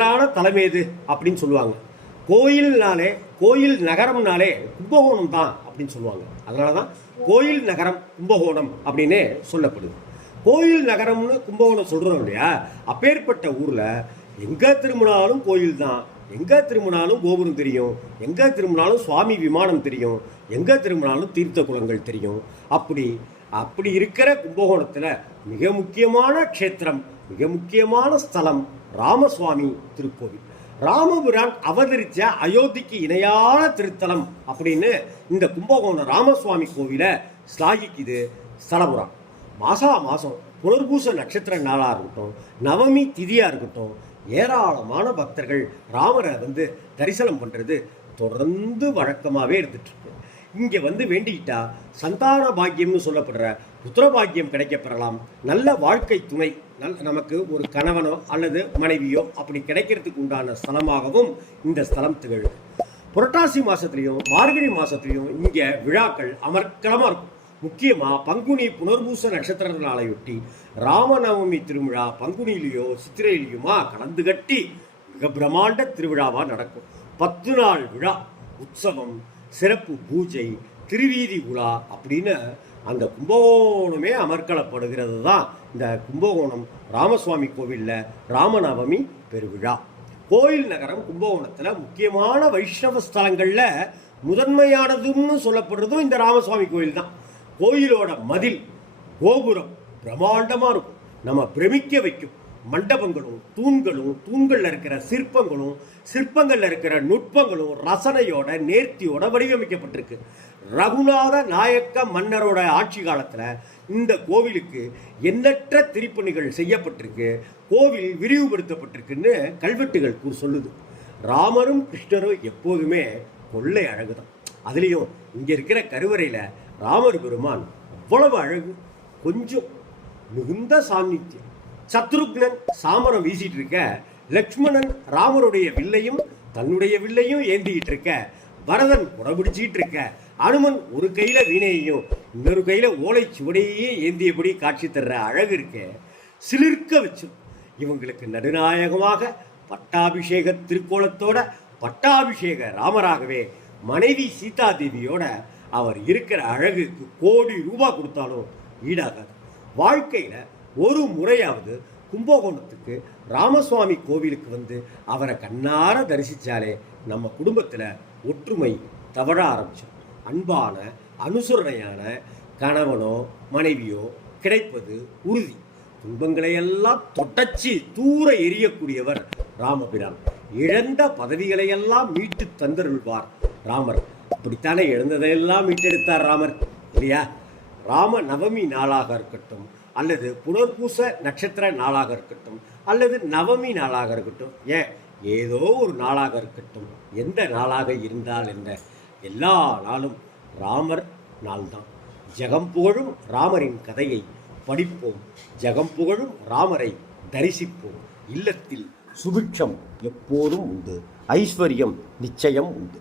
நிகரான தலம் எது அப்படின்னு சொல்லுவாங்க. கோயில் நகரம்னாலே கும்பகோணம் தான் அப்படின்னு சொல்லுவாங்க. அதனால தான் கோயில் நகரம் கும்பகோணம் அப்படின்னே சொல்லப்படுது. கோயில் நகரம்னு கும்பகோணம் சொல்கிறோம் இல்லையா, அப்பேற்பட்ட ஊரில் எங்கே திரும்பினாலும் கோயில் தான், எங்கே திரும்பினாலும் கோபுரம் தெரியும், எங்கே திரும்பினாலும் சுவாமி விமானம் தெரியும், எங்கே திரும்பினாலும் தீர்த்த குளங்கள் தெரியும். அப்படி இருக்கிற கும்பகோணத்தில் மிக முக்கியமான க்ஷேத்திரம், மிக முக்கியமான ஸ்தலம் ராமசுவாமி திருக்கோவில். ராமபுரான் அவதரித்த அயோத்திக்கு இணையான திருத்தலம் அப்படின்னு இந்த கும்பகோணம் ராமசுவாமி கோவிலை ஸ்லாகிக்குது ஸ்தலபுரம். மாதம் புனர்பூச நட்சத்திர நாளாக இருக்கட்டும், நவமி திதியாக இருக்கட்டும், ஏராளமான பக்தர்கள் ராமரை தரிசனம் பண்ணுறது தொடர்ந்து வழக்கமாகவே இருந்துட்டுருக்கு. இங்கே வேண்டிக்கிட்டா சந்தான பாக்கியம்னு சொல்லப்படுற புத்திர பாக்கியம் கிடைக்கப்பெறலாம். நல்ல வாழ்க்கை துணை, நமக்கு ஒரு கணவனோ அல்லது மனைவியோ அப்படி கிடைக்கிறதுக்கு உண்டான ஸ்தலமாகவும் இந்த ஸ்தலம் திகழும். புரட்டாசி மாதத்துலேயும் மார்கழி மாதத்துலேயும் இங்கே விழாக்கள் அமர்க்கலமாக இருக்கும். முக்கியமாக பங்குனி புனர்பூச நட்சத்திர நாளையொட்டி ராமநவமி திருவிழா பங்குனியிலையோ சித்திரையிலையுமா கலந்து கட்டி மிக பிரம்மாண்ட திருவிழாவாக நடக்கும். 10 நாள் விழா, உற்சவம், சிறப்பு பூஜை, திருவீதி உலா அப்படின்னு அந்த கும்பகோணமே அமர்க்களப்படுகிறது தான் இந்த கும்பகோணம் ராமசுவாமி கோவிலில் ராமநவமி பெருவிழா. கோயில் நகரம் கும்பகோணத்தில் முக்கியமான வைஷ்ணவ ஸ்தலங்களில் முதன்மையானதுன்னு சொல்லப்படுறதும் இந்த ராமசுவாமி கோயில் தான். கோயிலோட மதில் கோபுரம் பிரம்மாண்டமாக இருக்கும், நம்ம பிரமிக்க வைக்கும். மண்டபங்களும் தூண்களில் இருக்கிற சிற்பங்களில் இருக்கிற நுட்பங்களும் ரசனையோட நேர்த்தியோட வடிவமைக்கப்பட்டிருக்கு. ரகுநாத நாயக்க மன்னரோட ஆட்சி காலத்தில் இந்த கோவிலுக்கு எண்ணற்ற திருப்பணிகள் செய்யப்பட்டிருக்கு, கோவில் விரிவுபடுத்தப்பட்டிருக்குன்னு கல்வெட்டுகள் சொல்லுது. ராமரும் கிருஷ்ணரும் எப்போதுமே கொள்ளை அழகுதான். அதுலேயும் இங்கே இருக்கிற கருவறையில் ராமர் பெருமான் அவ்வளவு அழகு, கொஞ்சம் மிகுந்த சாநித்தியம். சத்ருக்னன் சாமரம் வீசிட்டு இருக்க, லக்ஷ்மணன் ராமருடைய வில்லையும் தன்னுடைய வில்லையும் ஏந்திக்கிட்டு இருக்க, பரதன் குடபிடிச்சிட்டு இருக்க, அனுமன் ஒரு கையில வீணையையும் இன்னொரு கையில ஓலை சுவடையே ஏந்தியபடி காட்சி தர்ற அழகு இருக்க சிலிர்க்க வச்சு. இவங்களுக்கு நடுநாயகமாக பட்டாபிஷேக திருக்கோலத்தோட பட்டாபிஷேக ராமராகவே மனைவி சீதா தேவியோட அவர் இருக்கிற அழகுக்கு கோடி ரூபாய் கொடுத்தாலும் ஈடாகாது. வாழ்க்கையில ஒரு முறையாவது கும்பகோணத்துக்கு ராமசுவாமி கோவிலுக்கு அவரை கண்ணார தரிசித்தாலே நம்ம குடும்பத்தில் ஒற்றுமை தவழ ஆரம்பிச்சோம். அன்பான அனுசரணையான கணவனோ மனைவியோ கிடைப்பது உறுதி. துன்பங்களையெல்லாம் தொட்டச்சி தூர எரியக்கூடியவர் ராமபிரான். இழந்த பதவிகளையெல்லாம் மீட்டு தந்தருள்வார் ராமர். அப்படித்தானே இழந்ததையெல்லாம் மீட்டெடுத்தார் ராமர் இல்லையா? ராம நவமி நாளாக இருக்கட்டும், அல்லது புனர்பூச நட்சத்திர நாளாக இருக்கட்டும், அல்லது நவமி நாளாக இருக்கட்டும், ஏதோ ஒரு நாளாக இருக்கட்டும், எந்த நாளாக இருந்தால் என்ன, எல்லா நாளும் ராமர் நாள்தான். ஜெகம் புகழும் ராமரின் கதையை படிப்போம், ஜெகம் புகழும் ராமரை தரிசிப்போம். இல்லத்தில் சுபிட்சம் எப்போதும் உண்டு, ஐஸ்வர்யம் நிச்சயம் உண்டு.